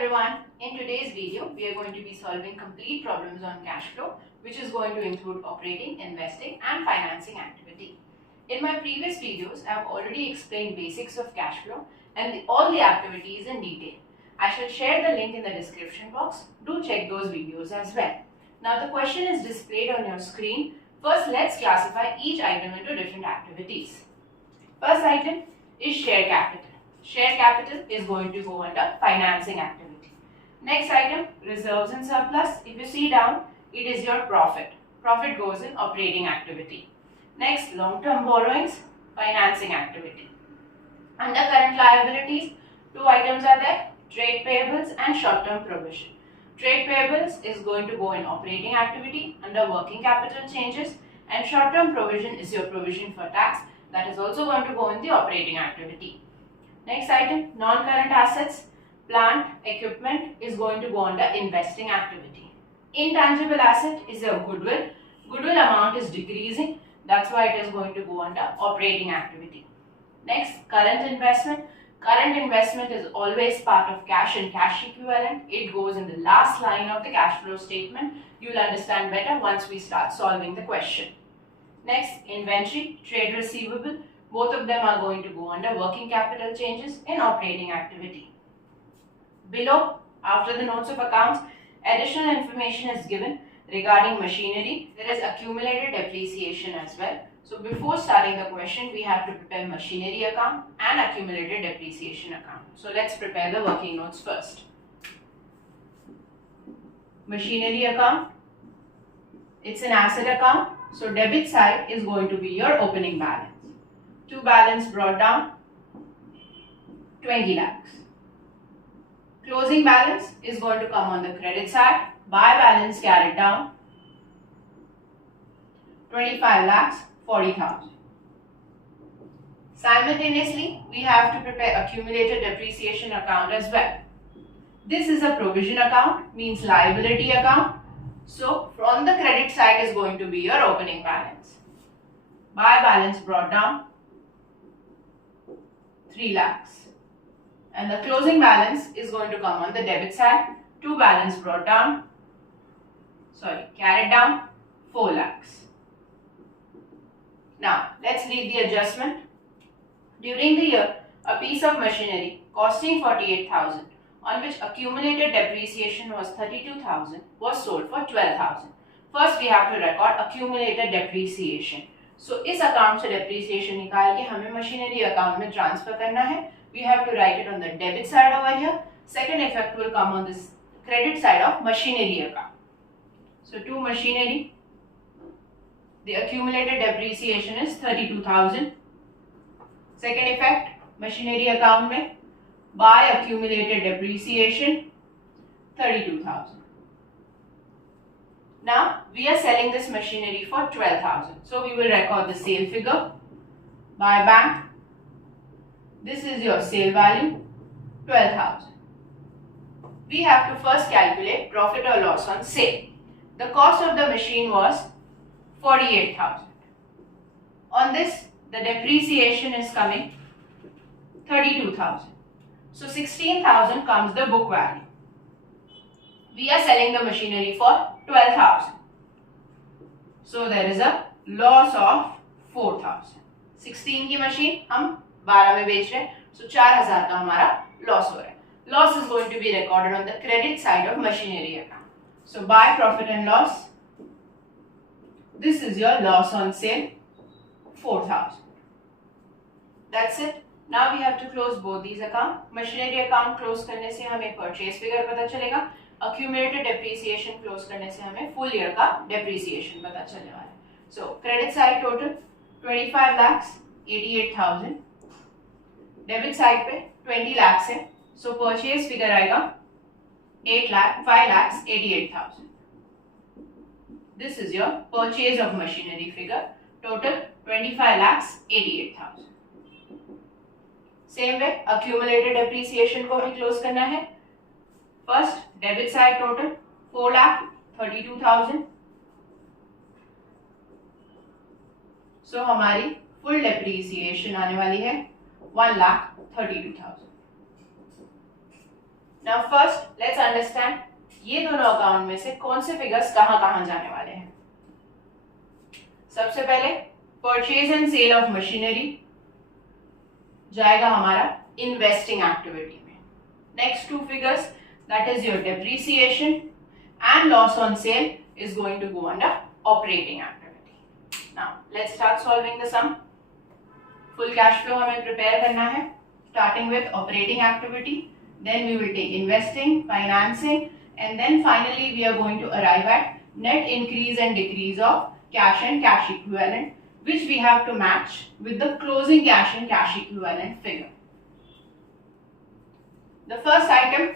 everyone, in today's video we are going to be solving complete problems on cash flow, which is going to include operating, investing and financing activity. In my previous videos I have already explained basics of cash flow and all the activities in detail. I shall share the link in the description box. Do check those videos as well. Now the question is displayed on your screen. First let's classify each item into different activities. First item is share capital. Share capital is going to go under financing activity. Next item, reserves and surplus. If you see down, it is your profit. Profit goes in operating activity. Next, long-term borrowings, financing activity. Under current liabilities, two items are there, trade payables and short-term provision. Trade payables is going to go in operating activity under working capital changes, and short-term provision is your provision for tax, that is also going to go in the operating activity. Next item, non-current assets, plant, equipment is going to go under investing activity. Intangible asset is your goodwill. Goodwill amount is decreasing, that's why it is going to go under operating activity. Next, current investment. Current investment is always part of cash and cash equivalent. It goes in the last line of the cash flow statement. You will understand better once we start solving the question. Next, inventory, trade receivable. Both of them are going to go under working capital changes in operating activity. Below, after the notes of accounts, additional information is given regarding machinery. There is accumulated depreciation as well. So before starting the question, we have to prepare machinery account and accumulated depreciation account. So let's prepare the working notes first. Machinery account, it's an asset account. So debit side is going to be your opening balance. To balance brought down 20 lakhs. Closing balance is going to come on the credit side. Buy balance carried down 25 lakhs 40,000. Simultaneously, we have to prepare accumulated depreciation account as well. This is a provision account, means liability account. So from the credit side is going to be your opening balance. Buy balance brought down 3 lakhs. And the closing balance is going to come on the debit side. To balance brought down, carried down 4 lakhs. Now, let's read the adjustment. During the year, a piece of machinery costing 48,000, on which accumulated depreciation was 32,000, was sold for 12,000. First, we have to record accumulated depreciation. So इस अकाउंट से depreciation निकाल के हमें machinery account में transfer करना है. We have to write it on the debit side over here. Second effect will come on this credit side of machinery account. So to machinery, the accumulated depreciation is 32,000. Second effect, machinery account में buy accumulated depreciation 32,000. Now, we are selling this machinery for 12,000. So, we will record the sale figure. Buy bank. This is your sale value, 12,000. We have to first calculate profit or loss on sale. The cost of the machine was 48,000. On this, the depreciation is coming 32,000. So, 16,000 comes the book value. We are selling the machinery for 12,000. So there is a loss of 4,000. 16 की machine हम 12 में बेच रहे हैं. So 4,000 का हमारा loss हो रहा है. Loss is going to be recorded on the credit side of machinery account. So by profit and loss, this is your loss on sale, 4,000. That's it. Now we have to close both these accounts. Machinery account close करने से हमें purchase figure पता चलेगा. Accumulated depreciation close करने से हमें full year का depreciation पता चलने वाला है. So credit side total 25 lakhs 88,000. Debit side पे 20 lakhs है. So purchase figure आएगा 5 lakhs 88,000. This is your purchase of machinery figure. Total 25 lakhs 88,000. Same way accumulated depreciation को भी close करना है. First, debit side total 4 lakh 32,000. So हमारी full depreciation आने वाली है 1 lakh 32,000. नाउ फर्स्ट लेट्स अंडरस्टैंड ये दोनों अकाउंट में से कौन से फिगर्स कहां कहां जाने वाले हैं। सबसे पहले purchase and sale of machinery जाएगा हमारा इन्वेस्टिंग एक्टिविटी में। Next two figures that is your depreciation and loss on sale is going to go under operating activity. Now let's start solving the sum. Full cash flow हमें prepare करना है, starting with operating activity, then we will take investing, financing, and then finally we are going to arrive at net increase and decrease of cash and cash equivalent, which we have to match with the closing cash and cash equivalent figure. The first item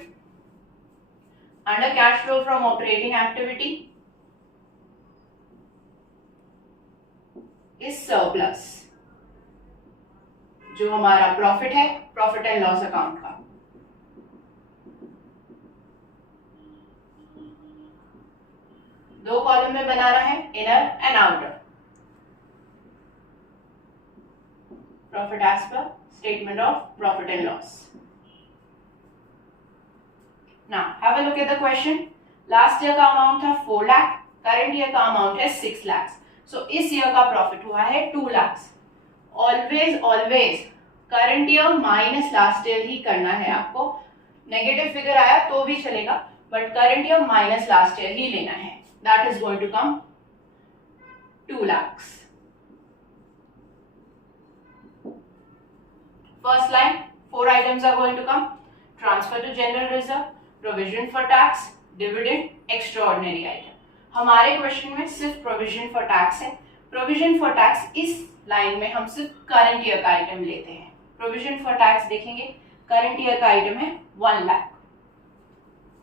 under cash flow from operating activity is surplus, जो हमारा प्रॉफिट है profit and loss account का। दो कॉलम में बनाना है, inner and outer. Profit as per statement of profit and loss. Now have a look at the question. Last year का amount था 4 लाख, करंट ईयर का अमाउंट है 6 लाख। सो इस ईयर का प्रॉफिट हुआ है 2 lakh. Always current year minus last year ही करना है आपको। नेगेटिव फिगर आया तो भी चलेगा, but current year minus last year ही लेना है। That is going to come 2 lakhs. First line, 4 items are going to come: transfer to general reserve, provision for tax, dividend, extraordinary item. हमारे question में सिर्फ प्रोविजन फॉर टैक्स है। Provision for tax इस line में हम सिर्फ current year का item लेते हैं। प्रोविजन फॉर टैक्स देखेंगे, करंट ईयर का आइटम है 1 lakh.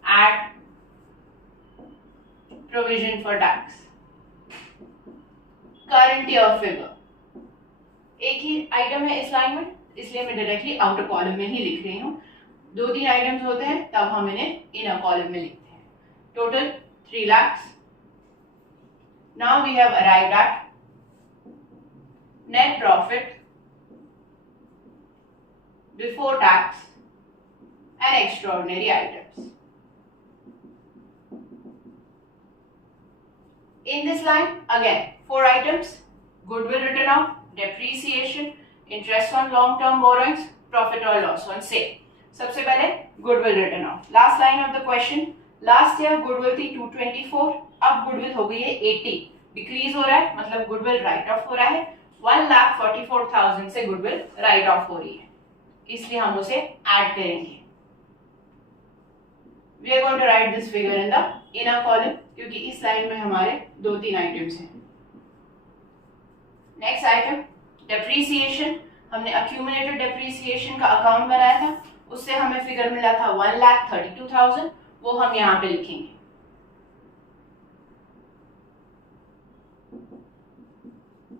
Add provision for tax, current year figure, एक ही आइटम है इस लाइन में, इसलिए मैं डायरेक्टली आउटर कॉलम में ही लिख रही हूँ। 2-3 आइटम्स होते हैं तब हम इन्हें इनर कॉलम में लिखते हैं। टोटल 3 lakhs. Now we have arrived at net profit before tax and extraordinary items. In this line, again, 4 items: goodwill written off, depreciation, interest on long-term borrowings, profit or loss on sale. सबसे पहले goodwill written off. Last line of the question. Last year goodwill थी 224, अब goodwill हो गई है 80. Decrease हो रहा है, मतलब goodwill write off हो रहा है। 1,44,000 से goodwill write off हो रही है, इसलिए हम उसे add करेंगे। We are going to write this figure in the inner column, क्योंकि इस लाइन में हमारे 2-3 आइटम्स हैं। Next item depreciation. हमने अक्यूमुलेटेड डेप्रीसिएशन का अकाउंट बनाया था, उससे हमें फिगर मिला था 1,32,000, वो हम यहाँ पे लिखेंगे।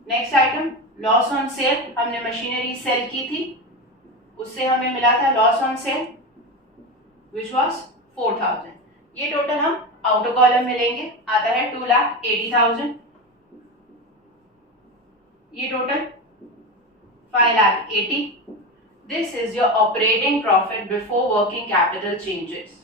Next item loss on sale. हमने मशीनरी सेल की थी, उससे हमें मिला था loss on sale which was 4,000। ये टोटल हम आउटर कॉलम में लेंगे, आता है 2,80,000। ये टोटल 5,80,000। This is your operating profit before working capital changes.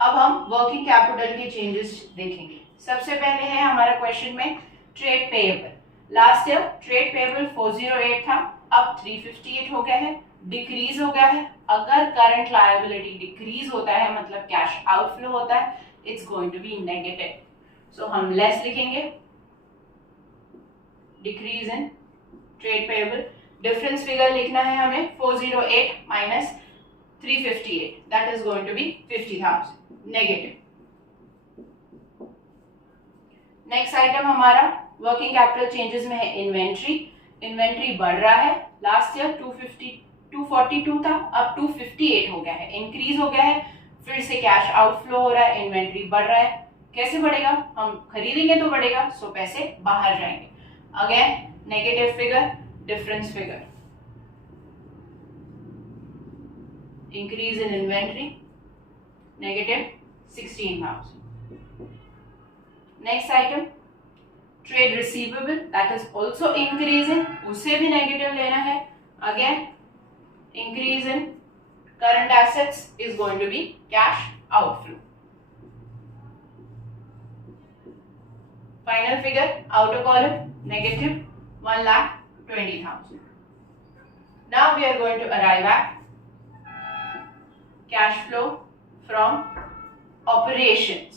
अब हम वर्किंग कैपिटल के चेंजेस देखेंगे। सबसे पहले है हमारा क्वेश्चन में trade payable. Last year trade payable 408 था, अब 358 हो गया है, डिक्रीज हो गया है। अगर करंट लायबिलिटी डिक्रीज होता है मतलब कैश आउटफ्लो होता है, it's going to be negative. So हम लेस लिखेंगे, decrease in trade payable. Difference figure लिखना है हमें 408 minus 358, that is going to be 50,000 negative. Next item हमारा वर्किंग कैपिटल चेंजेस में है इन्वेंट्री। इन्वेंट्री बढ़ रहा है, लास्ट ईयर 242 था, अब 258 हो गया है, इंक्रीज हो गया है। फिर से कैश आउटफ्लो हो रहा है, इन्वेंट्री बढ़ रहा है। कैसे बढ़ेगा? हम खरीदेंगे तो बढ़ेगा, सो पैसे बाहर जाएंगे। Again negative figure, difference figure, increase in inventory negative 16,000। Next item trade receivable that is also increasing, उसे भी नेगेटिव लेना है. Again increase in current assets is going to be cash outflow. Final figure outer column negative 1,20,000. Now we are going to arrive at cash flow from operations.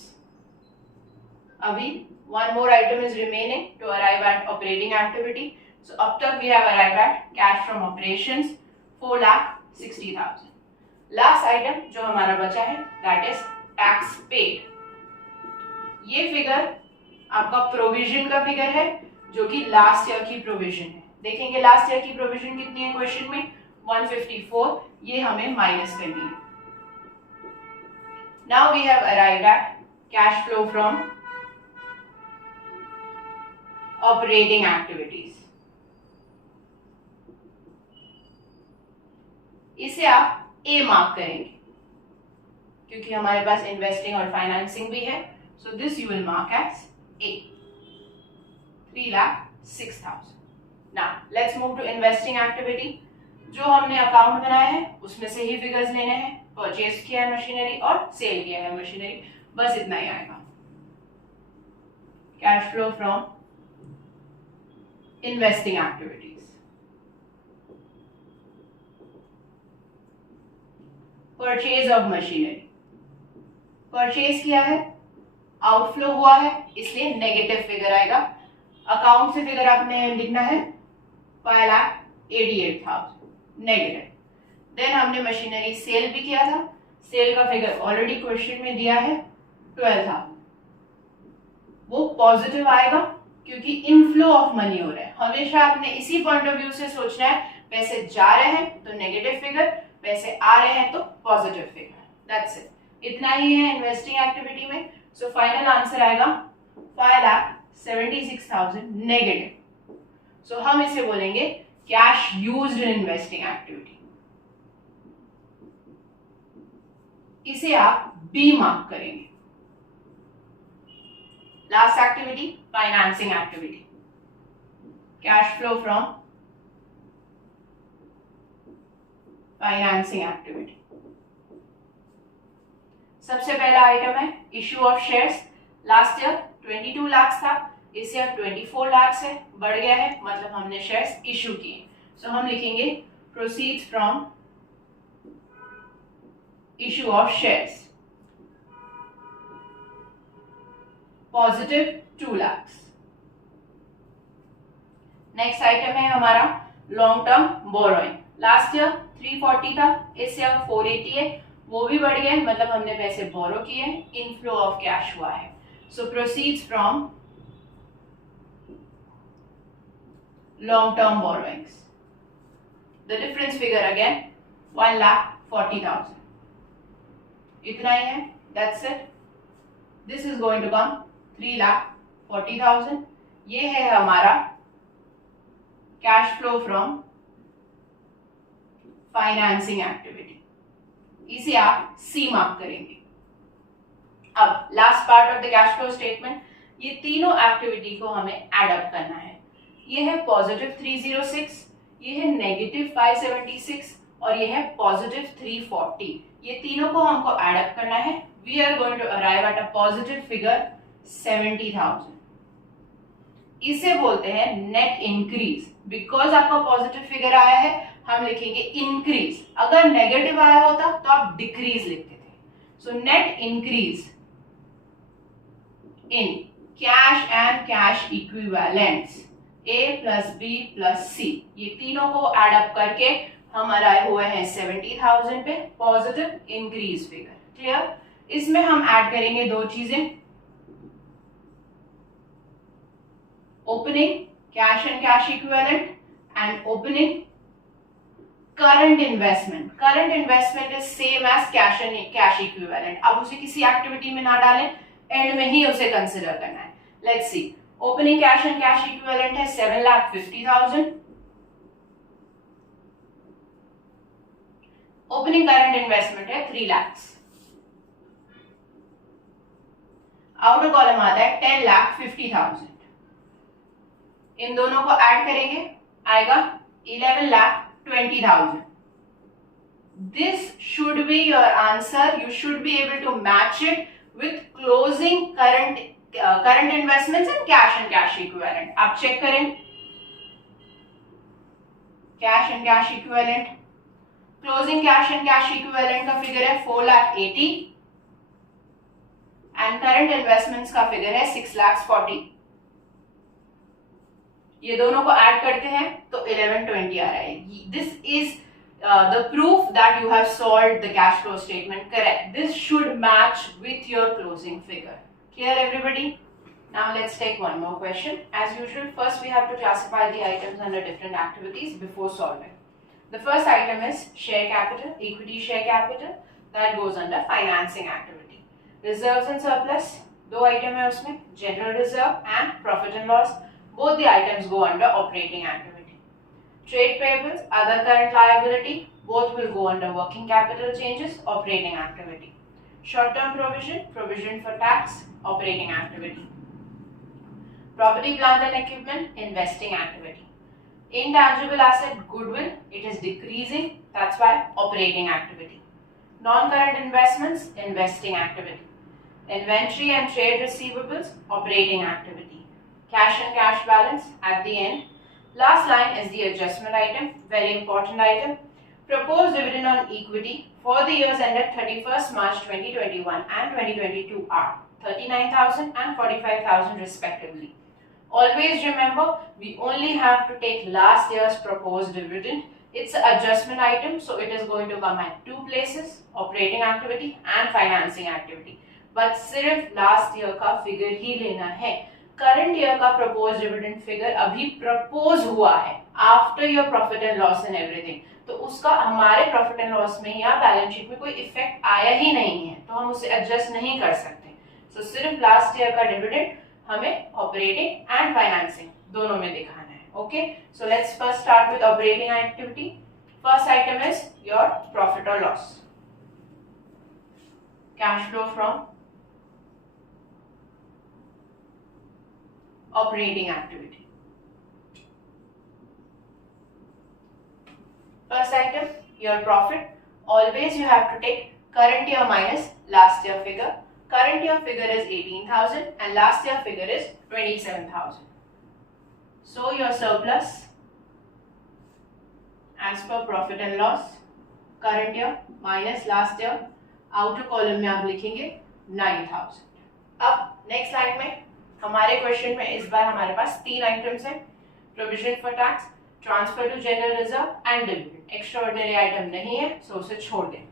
अभी one more item is remaining to arrive at operating activity. So अब तक we have arrived at cash from operations 4,60,000. Last item जो हमारा बचा है that is tax paid. ये फिगर आपका प्रोविजन का फिगर है जो कि लास्ट ईयर की प्रोविजन है. देखेंगे लास्ट ईयर की प्रोविजन कितनी है क्वेश्चन में 154. ये हमें माइनस करनी है. Now we have arrived at cash flow from operating activities. इसे आप ए मार्क करेंगे क्योंकि हमारे पास इन्वेस्टिंग और फाइनेंसिंग भी है. So this you will mark as A 3,06,000. Now let's move to investing activity. जो हमने अकाउंट बनाया है उसमें से ही फिगर्स लेने हैं. परचेज किया है मशीनरी और सेल किया है मशीनरी, बस इतना ही आएगा. Cash flow from investing activities. Purchase of machinery, purchase किया है, आउटफ्लो हुआ है इसलिए नेगेटिव फिगर आएगा. अकाउंट से फिगर आपने लिखना है 5,88,000 नेगेटिव. देन हमने मशीनरी सेल भी किया था, सेल का फिगर ऑलरेडी क्वेश्चन में दिया है 12,000. वो पॉजिटिव आएगा क्योंकि इनफ्लो ऑफ मनी हो रहा है. हमेशा आपने इसी पॉइंट ऑफ व्यू से सोचना है. पैसे जा रहे हैं तो नेगेटिव फिगर, पैसे आ रहे हैं तो पॉजिटिव फिगर. That's it. इतना ही है इन्वेस्टिंग एक्टिविटी में. सो फाइनल आंसर आएगा 5,76,000 नेगेटिव. सो हम इसे बोलेंगे cash used in investing activity. इसे आप बी मार्क करेंगे. Last activity financing activity. Cash flow from financing activity. सबसे पहला आइटम है issue of shares. Last year 22 लाख था, इस ईयर 24 लाख से बढ़ गया है, मतलब हमने शेयर्स इश्यू किए. सो हम लिखेंगे proceeds from issue of shares positive 2 lakh. Next item है हमारा long term borrowing. Last year 340 था, इस ईयर 480 है, वो भी बढ़ गया है, मतलब हमने पैसे बोरो किए हैं, इनफ्लो ऑफ कैश हुआ है. So proceeds from long term borrowings. The difference figure again 1,40,000. इतना ही है. That's it. This is going to come 3,40,000. ये है हमारा cash flow from financing activity. इसे आप सी मार्क करेंगे. अब last part of the cash flow statement. ये तीनों एक्टिविटी को हमें एड अप करना है. ये है पॉजिटिव 306, ये है नेगेटिव 576 और ये है पॉजिटिव 340. ये तीनों को हमको एड अप करना है. We are going to arrive at a positive figure 70,000. इसे बोलते हैं नेट इंक्रीज. बिकॉज आपका पॉजिटिव फिगर आया है हम लिखेंगे इंक्रीज. अगर नेगेटिव आया होता तो आप डिक्रीज लिखते थे. So net increase in cash and cash equivalents A plus B plus C. ये तीनों को एड अप करके हम अराइव हुए हैं 70,000 पे, पॉजिटिव इंक्रीज फिगर. क्लियर. इसमें हम ऐड करेंगे दो चीजें. Opening cash and cash equivalent and opening current investment. Current investment is same as cash and cash equivalent. अब उसे किसी एक्टिविटी में ना डालें, एंड में ही उसे कंसिडर करना है. Let's see. Opening cash and cash equivalent है 7,50,000. ओपनिंग करंट इन्वेस्टमेंट है 3 लाख. आउटर कॉलम आता है 10,50,000. इन दोनों को ऐड करेंगे, आएगा 11,20,000. This should be your answer. You should be able to match it with closing current investments and cash equivalent. आप चेक करें, cash and cash equivalent, closing cash and cash equivalent का फिगर है 4,80,000 एंड करंट इन्वेस्टमेंट्स का figure है 6,40,000. ये दोनों को ऐड करते हैं तो 1120 आ रहा है. This is the proof that you have solved the cash flow statement correct. This should match with your closing figure. Clear everybody? Now let's take one more question. As usual, first we have to classify the items under different activities before solving. The first item is share capital, equity share capital, that goes under financing activity. Reserves and surplus, दो item है उसमें, general reserve and profit and loss, both the items go under operating activity. Trade payables, other current liability, both will go under working capital changes, operating activity. Short-term provision, provision for tax, operating activity. Property, plant and equipment, investing activity. Intangible asset, goodwill, it is decreasing, that's why operating activity. Non-current investments, investing activity. Inventory and trade receivables, operating activity. Cash and cash balance at the end. Last line is the adjustment item, very important item. Proposed dividend on equity for the years ended 31st March 2021 and 2022 are 39,000 and 45,000 respectively. Always remember, we only have to take last year's proposed dividend. It's an adjustment item, so it is going to come at two places, operating activity and financing activity. But सिर्फ last year का figure ही लेना है. Current year का propose dividend figure अभी प्रपोज हुआ है after your profit and loss and everything, तो उसका हमारे प्रॉफिट एंड लॉस में या बैलेंस शीट में कोई इफेक्ट आया ही नहीं है, तो हम उसे एडजस्ट नहीं कर सकते. सो सिर्फ लास्ट ईयर का डिविडेंड हमें ऑपरेटिंग एंड फाइनेंसिंग दोनों में दिखाना है. Okay, so let's first start with operating activity. First item is your profit और loss, cash flow from operating activity. First item, your profit. Always you have to take current year minus last year figure. Current year figure is 18,000 and last year figure is 27,000. So your surplus as per profit and loss, current year minus last year, outer column में आप लिखेंगे 9,000. अब next line में हमारे question में इस बार हमारे पास तीन आइटम्स हैं, provision for tax, transfer to general reserve and dividend. Extraordinary item नहीं है, सो उसे छोड़ दें.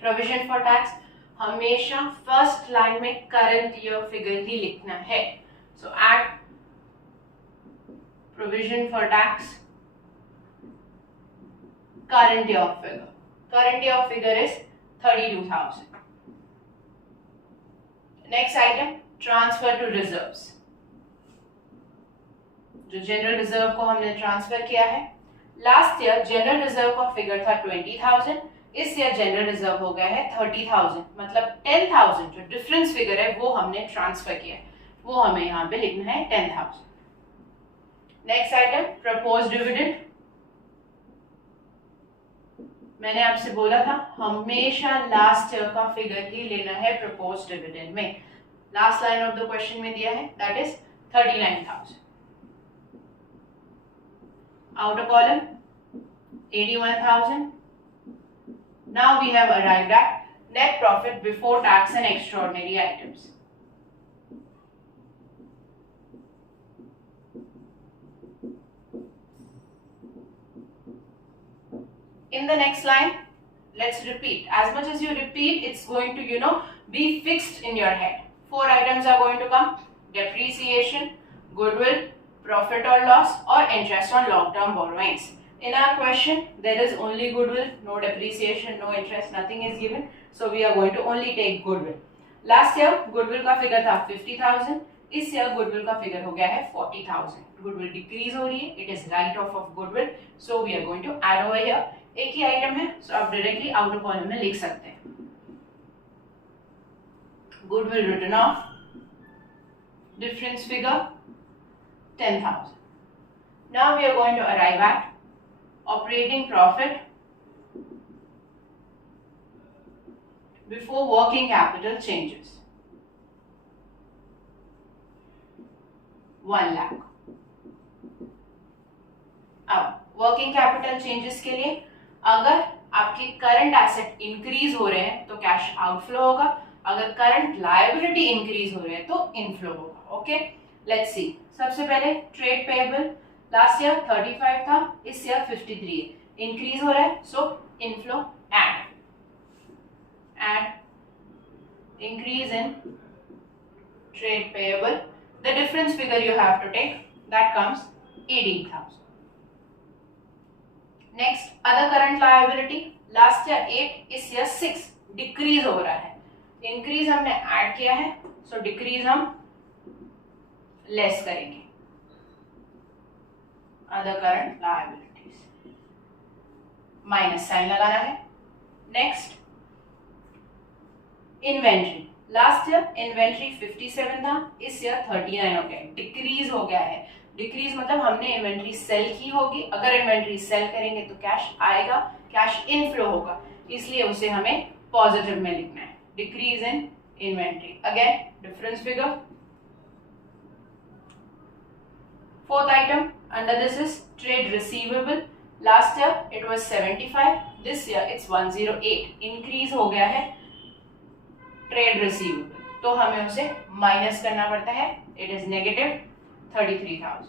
प्रोविजन फॉर टैक्स हमेशा फर्स्ट लाइन में करंट ईयर फिगर ही लिखना है. So at provision for tax current year figure, current year figure is 32,000. Next item, transfer to reserves. जो जनरल रिजर्व को हमने ट्रांसफर किया है, लास्ट ईयर जनरल रिजर्व का फिगर था 20,000, इस ईयर जनरल रिजर्व हो गया है 30,000, मतलब 10,000 जो डिफरेंस फिगर है वो हमने ट्रांसफर किया है, वो हमें यहाँ पे लिखना है 10,000. Next item, propose dividend. मैंने आपसे बोला था हमेशा लास्ट ईयर का फिगर ही लेना है प्रपोज डिविडेंड में. Last line of the question में दिया है, that is 39,000. Outer column 81,000. Now we have arrived at net profit before tax and extraordinary items. In the next line, let's repeat. As much as you repeat, it's going to, be fixed in your head. Four items are going to come: depreciation, goodwill, profit or loss, or interest on long-term borrowings. In our question, there is only goodwill, no depreciation, no interest, nothing is given. So we are going to only take goodwill. Last year, goodwill का figure था 50,000. इस year goodwill का figure हो गया है 40,000. Goodwill decrease हो रही है. It is write off of goodwill. So we are going to add over here. एक ही आइटम है, so आप डायरेक्टली आउटर कॉलम में लिख सकते हैं. Goodwill written off, difference figure 10,000. Now we are going to arrive at operating profit before working capital changes. 1 lakh. अब working capital changes के लिए अगर आपके करंट एसेट इंक्रीज हो रहे हैं तो कैश आउटफ्लो होगा, अगर करंट लायबिलिटी इंक्रीज हो रहे हैं तो इनफ्लो होगा. Okay, let's see. सबसे पहले ट्रेड पेएबल लास्ट ईयर 35 था, इस ईयर 53 है, इंक्रीज हो रहा है, so inflow add increase in trade payable. The difference figure you have to take, that comes 18,000. Next, other current liability, last year 8, इस year 6, decrease हो रहा है. Increase हमने add किया है, so decrease हम less करेंगे. Other current liabilities, minus sign लगाना है. Next, inventory. Last year inventory 57 था, इस ईयर 39 हो गया, डिक्रीज हो गया है. डिक्रीज मतलब हमने इन्वेंट्री सेल की होगी, अगर इन्वेंट्री सेल करेंगे तो कैश आएगा, कैश इनफ्लो होगा, इसलिए उसे हमें पॉजिटिव में लिखना है. Decrease in inventory. Again difference figure. Fourth item under this is trade receivable. Last year it was 75, this year it's 108, इंक्रीज हो गया है ट्रेड रिसीवेबल, तो हमें उसे माइनस करना पड़ता है. It is negative 33,000.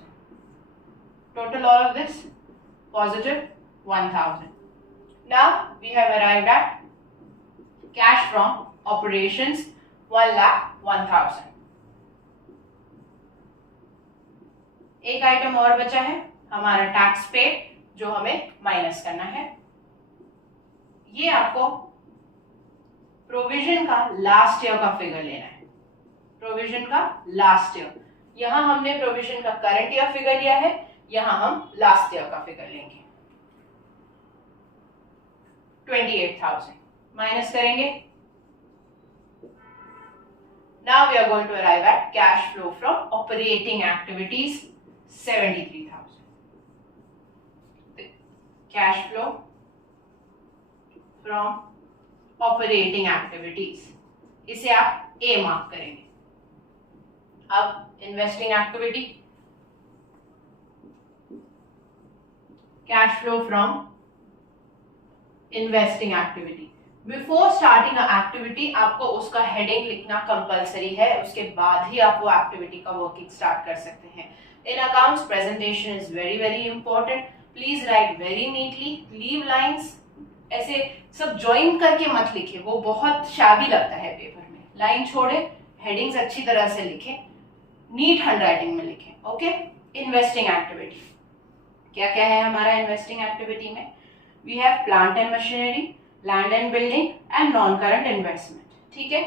Total all of this positive 1,000. Now we have arrived at cash from operations 1,01,000. एक आइटम और बचा है हमारा टैक्स पे, जो हमें माइनस करना है. ये आपको प्रोविजन का लास्ट ईयर का फिगर लेना है. प्रोविजन का लास्ट ईयर. यहां हमने प्रोविजन का करंट ईयर फिगर लिया है, यहां हम लास्ट ईयर का फिगर लेंगे. 28,000 माइनस करेंगे. Now we are going to arrive at cash flow from operating activities 73,000. Cash flow from operating activities, इसे आप ए मार्क करेंगे. अब investing activity, cash flow from investing activity. Before starting activity आपको उसका हेडिंग लिखना कंपलसरी है, उसके बाद ही आप वो एक्टिविटी का वर्किंग स्टार्ट कर सकते हैं. In accounts presentation is very very important. Please write very neatly, leave lines ऐसे सब ज्वाइन करके मत लिखे, वो बहुत शाबी लगता है पेपर में. लाइन छोड़े, हेडिंग्स अच्छी तरह से लिखें, नीट हैंडराइटिंग में लिखें. ओके, इन्वेस्टिंग एक्टिविटी क्या क्या है हमारा इन्वेस्टिंग एक्टिविटी में? We have plant and machinery, land and building and non current investment. ठीक है,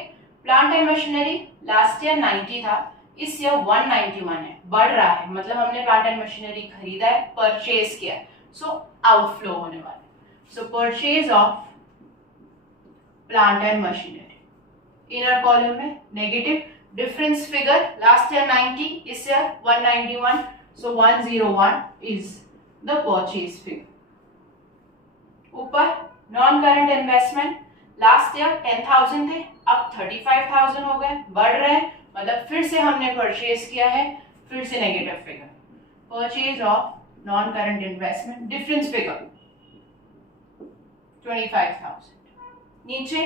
plant and machinery last year 90 था, इस ईयर 191 है, बढ़ रहा है, मतलब हमने प्लांट एंड मशीनरी खरीदा है, परचेज किया है, सो आउटफ्लो होने वाला है. So purchase of plant and machinery. Inner column में negative. Difference figure last year 90, इस year 191. So 101 is the purchase figure. ऊपर non current investment last year 10,000 थे, अब 35,000 हो गए, बढ़ रहे हैं, मतलब फिर से हमने परचेज किया है, फिर से negative figure. Purchase of non current investment. Difference figure 25,000. नीचे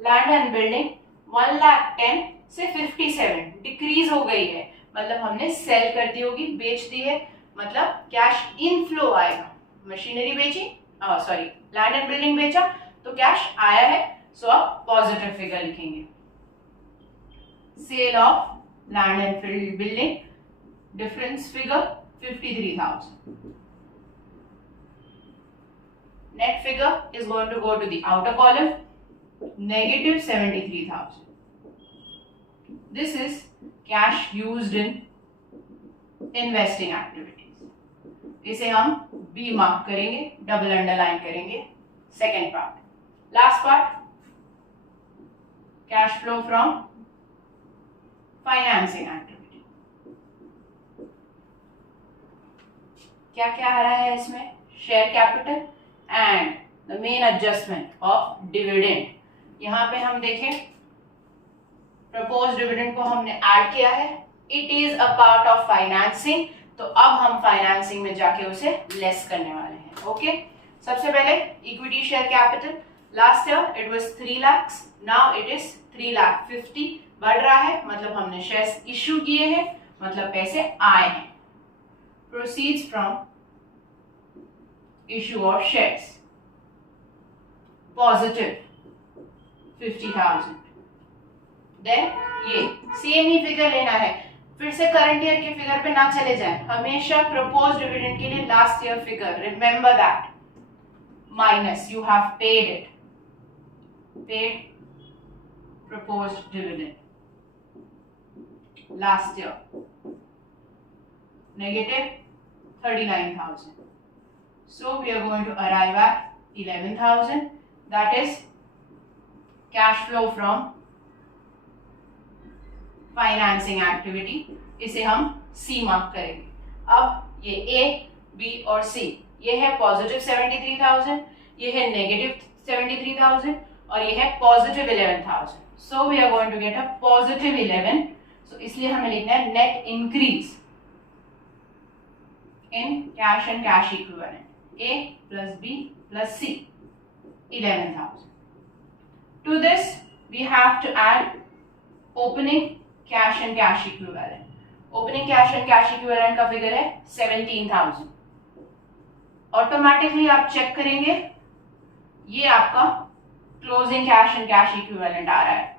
लैंड एंड बिल्डिंग 1,10,000 से 57 डिक्रीज हो गई है, मतलब हमने सेल कर दी होगी, बेच दी है, मतलब कैश इनफ्लो आएगा. मशीनरी बेची, सॉरी लैंड एंड बिल्डिंग बेचा तो कैश आया है, सो आप पॉजिटिव फिगर लिखेंगे. Sale of land and building, difference figure 53,000. Net figure is going to go to the outer column, negative 73,000. This is cash used in investing activities. इसे हम B mark करेंगे, double underline करेंगे. Second part, last part, cash flow from financing activity. क्या क्या आ रहा है इसमें, share capital and the main adjustment of dividend. यहाँ पे हम देखें प्रपोज डिविडेंड को हमने ऐड किया है, it is a part of financing, तो अब हम फाइनेंसिंग में जाके उसे लेस करने वाले हैं। ओके, सबसे पहले equity share capital, last year it was 3 lakh, now it is 3,50,000, बढ़ रहा है मतलब हमने शेयर्स इश्यू किए हैं, मतलब पैसे आए हैं। Proceeds from issue of shares positive 50,000। Then ये सेम ही फिगर लेना है, फिर से करंट ईयर के फिगर पे ना चले जाएं, हमेशा प्रपोज डिविडेंड के लिए last year figure remember that, minus you have paid it, paid proposed dividend last year negative 39,000, so we are going to arrive at 11,000, that is cash flow from financing activity, इसे हम C mark करेंगे। अब ये A, B और C, ये है पॉजिटिव 73,000, ये है नेगेटिव 73,000 और ये है पॉजिटिव 11,000, so we are going to get a positive 11, so इसलिए हमें लिखना है net increase in cash and cash equivalent, A plus B plus C, 11,000. To this we have to add opening cash and cash equivalent. Opening cash and cash equivalent का figure है 17,000. Automatically आप check करेंगे ये आपका closing cash and cash equivalent आ रहा है,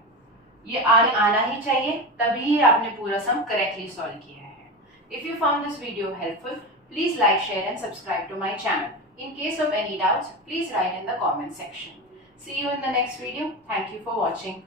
ये आना ही चाहिए, तभी आपने पूरा सम करेक्टली सॉल्व किया है। If you found this video helpful, please like, share and subscribe to my channel. In case of any doubts, please write in the comment section. See you in the next video. Thank you for watching.